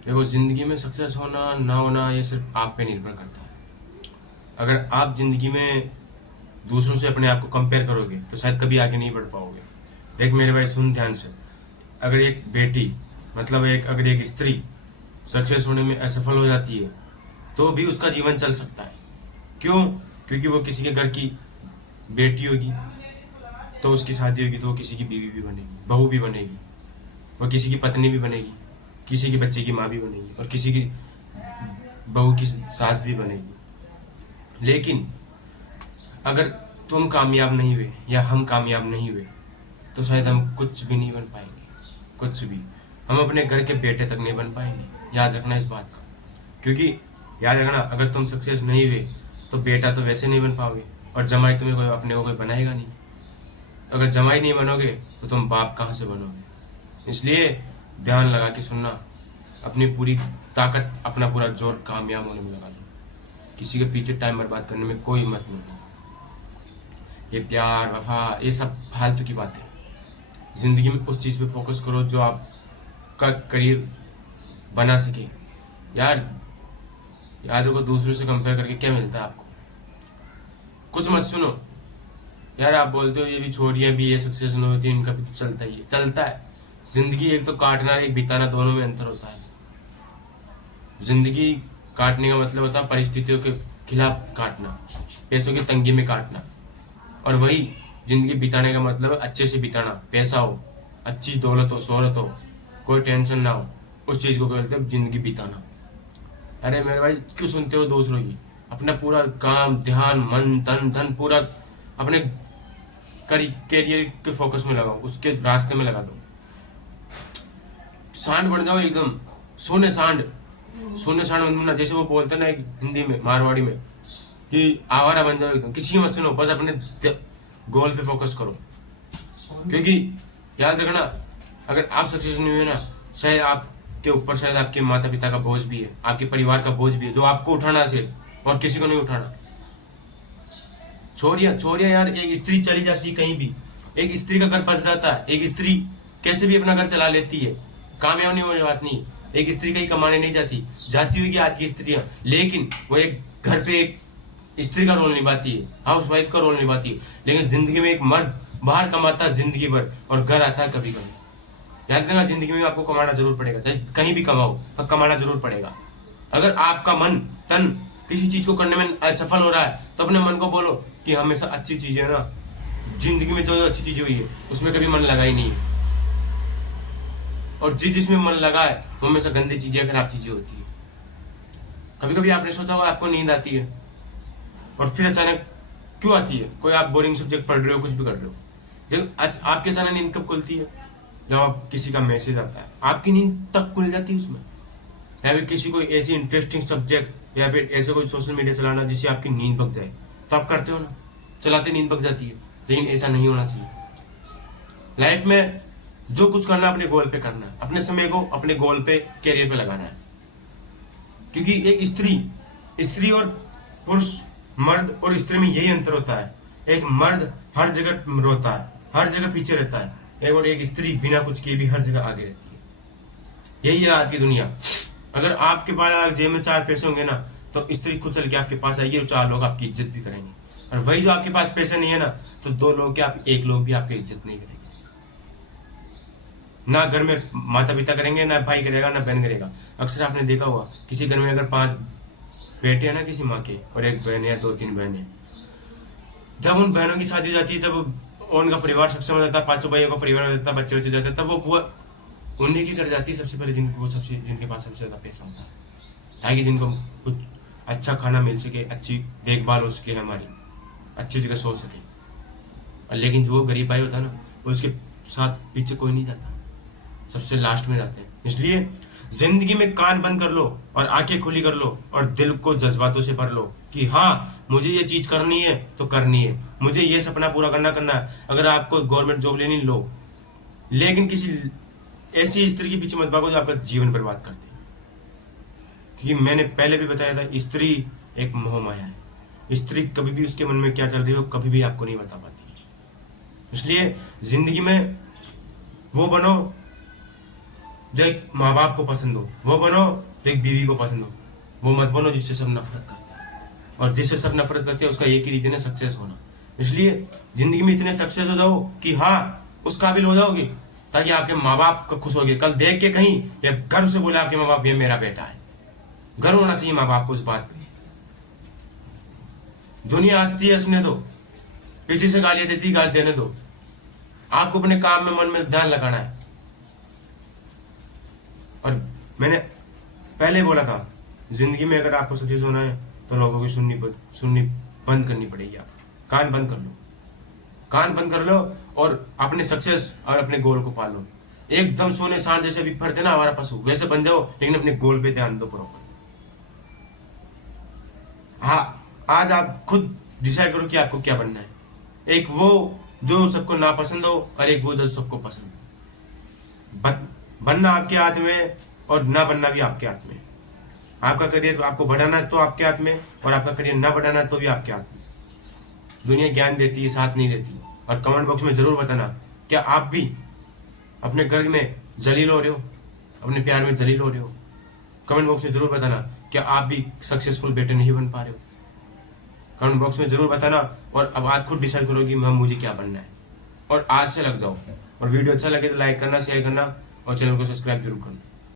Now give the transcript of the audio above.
देखो, ज़िंदगी में सक्सेस होना ना होना ये सिर्फ आप पे निर्भर करता है। अगर आप ज़िंदगी में दूसरों से अपने आप को कंपेयर करोगे तो शायद कभी आगे नहीं बढ़ पाओगे। देख मेरे भाई, सुन ध्यान से। अगर एक बेटी, मतलब अगर एक स्त्री सक्सेस होने में असफल हो जाती है तो भी उसका जीवन चल सकता है। क्यों? क्योंकि वो किसी के घर की बेटी होगी, तो उसकी शादी होगी तो वो किसी की बीवी भी बनेगी, बहू भी बनेगी, वो किसी की पत्नी भी बनेगी, किसी के बच्चे की माँ भी बनेगी और किसी की बहू की सास भी बनेगी। लेकिन अगर तुम कामयाब नहीं हुए या हम कामयाब नहीं हुए तो शायद हम कुछ भी नहीं बन पाएंगे, कुछ भी। हम अपने घर के बेटे तक नहीं बन पाएंगे। याद रखना इस बात का। क्योंकि याद रखना, अगर तुम सक्सेस नहीं हुए तो बेटा तो वैसे नहीं बन पाओगे और जमाई तुम्हें कोई अपने को कोई बनाएगा नहीं। अगर जमाई नहीं बनोगे तो तुम बाप कहाँ से बनोगे? इसलिए ध्यान लगा के सुनना। अपनी पूरी ताकत, अपना पूरा जोर कामयाब होने में लगा दो। किसी के पीछे टाइम बर्बाद करने में कोई मतलब नहीं। ये प्यार वफा ये सब फालतू की बातें। ज़िंदगी में उस चीज़ पे फोकस करो जो आपका करियर बना सके। यार यारों को दूसरों से कंपेयर करके क्या मिलता है आपको? कुछ मत सुनो यार। आप बोलते हो ये भी छोड़िए, भी ये सक्सेस नहीं होती, इनका भी तो चलता ही है। चलता है। जिंदगी एक तो काटना, एक बिताना, दोनों में अंतर होता है। जिंदगी काटने का मतलब होता है परिस्थितियों के खिलाफ काटना, पैसों की तंगी में काटना। और वही जिंदगी बिताने का मतलब है अच्छे से बिताना। पैसा हो, अच्छी दौलत हो, शोहरत हो, कोई टेंशन ना हो, उस चीज़ को बोलते हैं जिंदगी बिताना। अरे मेरे भाई, क्यों सुनते हो दूसरों की? अपना पूरा काम, ध्यान, मन, तन, धन पूरा अपने करियर के फोकस में लगाओ, उसके रास्ते में लगा दो। सांड बन जाओ एकदम, सोने सांड। सोने सांड बन बनना, जैसे वो बोलते हैं ना एक हिंदी में, मारवाड़ी में, कि आवारा बन जाओ एकदम। किसी की मत सुनो, बस अपने गोल पे फोकस करो। क्योंकि याद रखना, अगर आप सक्सेस नहीं हुए ना, शायद आपके ऊपर शायद आपके माता पिता का बोझ भी है, आपके परिवार का बोझ भी है, जो आपको उठाना सिर्फ, और किसी को नहीं उठाना। छोरिया छोरिया यार, एक स्त्री चली जाती कहीं भी, एक स्त्री का घर बस जाता है। एक स्त्री कैसे भी अपना घर चला लेती है, कामयाब नहीं होने बात नहीं। एक स्त्री कहीं कमाने नहीं जाती, जाती होगी आज की स्त्रियां, लेकिन वो एक घर पे एक स्त्री का रोल निभाती है, हाउस वाइफ का रोल निभाती है। लेकिन जिंदगी में एक मर्द बाहर कमाता है जिंदगी भर और घर आता है कभी कभी। याद रखना, जिंदगी में आपको कमाना जरूर पड़ेगा, चाहे कहीं भी कमाओ पर कमाना जरूर पड़ेगा। अगर आपका मन तन किसी चीज को करने में असफल हो रहा है तो अपने मन को बोलो कि हमेशा अच्छी चीजें ना, जिंदगी में जो अच्छी चीजें हुई है उसमें कभी मन लगा ही नहीं है। और जिसमें मन लगा है वो हमेशा गंदी चीजें, खराब चीजें होती है। कभी कभी आपने सोचा होगा आपको नींद आती है और फिर अचानक क्यों आती है? कोई आप बोरिंग सब्जेक्ट पढ़ रहे हो, कुछ भी कर रहे हो, देखो आपके अचानक नींद कब खुलती है? जब आप किसी का मैसेज आता है, आपकी नींद तक खुल जाती है उसमें। या फिर किसी को ऐसी इंटरेस्टिंग सब्जेक्ट या फिर ऐसे कोई सोशल मीडिया चलाना जिससे आपकी नींद भग जाए, तो आप करते हो ना, चलाते नींद भग जाती है। लेकिन ऐसा नहीं होना चाहिए। लाइफ में जो कुछ करना अपने गोल पे करना है, अपने समय को अपने गोल पे, कैरियर पे लगाना है। क्योंकि एक स्त्री और पुरुष, मर्द और स्त्री में यही अंतर होता है। एक मर्द हर जगह रोता है, हर जगह पीछे रहता है, और एक स्त्री बिना कुछ किए भी हर जगह आगे रहती है। यही है आज की दुनिया। अगर आपके पास जेब में 4 पैसे होंगे ना, तो स्त्री खुद चल के आपके पास आएगी और 4 लोग आपकी इज्जत भी करेंगे। और वही जो आपके पास पैसे नहीं है ना, तो 2 लोग क्या, आप 1 लोग भी आपकी इज्जत नहीं करेंगे। ना घर में माता पिता करेंगे, ना भाई करेगा, ना बहन करेगा। अक्सर आपने देखा होगा किसी घर में अगर 5 बेटे हैं ना किसी माँ के, और 1 बहन या 2-3 बहनें, जब उन बहनों की शादी हो जाती है, जब उनका परिवार सक्षम हो जाता है, 5 भाइयों का परिवार हो जाता है, बच्चे बच्चे जाते हैं, तब वो बुआ उन्हीं की कर जाती है सबसे पहले, जिनके पास सबसे ज्यादा पैसा होता है, ताकि जिनको कुछ अच्छा खाना मिल सके, अच्छी देखभाल हो सके, हमारी अच्छी जगह सो सके। और लेकिन जो गरीब भाई होता है ना, उसके साथ पीछे कोई नहीं जाता, सबसे लास्ट में जाते हैं। इसलिए जिंदगी में कान बंद कर लो और आंखें खुली कर लो और दिल को जज्बातों से भर लो कि हाँ, मुझे ये चीज करनी है तो करनी है, मुझे ये सपना पूरा करना है। अगर आपको गवर्नमेंट जॉब लेनी, लो, लेकिन किसी ऐसी स्त्री के पीछे मत भागो जो आपका जीवन बर्बाद कर दे। क्योंकि मैंने पहले भी बताया था, स्त्री एक मोह माया है। स्त्री कभी भी उसके मन में क्या चल रही हो कभी भी आपको नहीं बता पाती। इसलिए जिंदगी में वो बनो जो एक माँ बाप को पसंद हो, वो बनो जो एक बीवी को पसंद हो। वो मत बनो जिससे सब नफरत करते हैं, और जिससे सब नफरत करते हैं उसका एक ही रीजन है सक्सेस होना। इसलिए जिंदगी में इतने सक्सेस हो जाओ कि हाँ उस काबिल हो जाओगे ताकि आपके माँ बाप को खुश होगे, कल देख के कहीं या गर्व से बोले आपके माँ बाप ये मेरा बेटा है। गर्व होना चाहिए माँ बाप को उस बात पे। दुनिया हंसती है, हंसने दो, पीछे से गालियां देती, गाली देने दो। आपको अपने काम में मन में ध्यान लगाना है। और मैंने पहले बोला था, जिंदगी में अगर आपको सक्सेस होना है तो लोगों की सुननी बंद करनी पड़ेगी। आप कान बंद कर लो, कान बंद कर लो और अपने सक्सेस और अपने गोल को पालो। एकदम सोने सांड जैसे भी फरते ना हमारा पशु, वैसे बन जाओ, लेकिन अपने गोल पे ध्यान दो प्रॉपर। हाँ, आज आप खुद डिसाइड करो कि आपको क्या बनना है। एक वो जो सबको नापसंद हो और एक वो जो सबको पसंद हो। बनना आपके हाथ में और ना बनना भी आपके हाथ में। आपका करियर आपको बढ़ाना है तो आपके हाथ में, और आपका करियर ना बढ़ाना है तो भी आपके हाथ में। दुनिया ज्ञान देती है, साथ नहीं देती। और कमेंट बॉक्स में जरूर बताना क्या आप भी अपने घर में जलील हो रहे हो, अपने प्यार में जलील हो रहे हो। कमेंट बॉक्स में जरूर बताना क्या आप भी सक्सेसफुल बेटे नहीं बन पा रहे हो। कमेंट बॉक्स में जरूर बताना। और अब आज खुद डिसाइड करो कि मुझे क्या बनना है, और आज से लग जाओ। और वीडियो अच्छा लगे तो लाइक करना, शेयर करना और चैनल को सब्सक्राइब जरूर करना।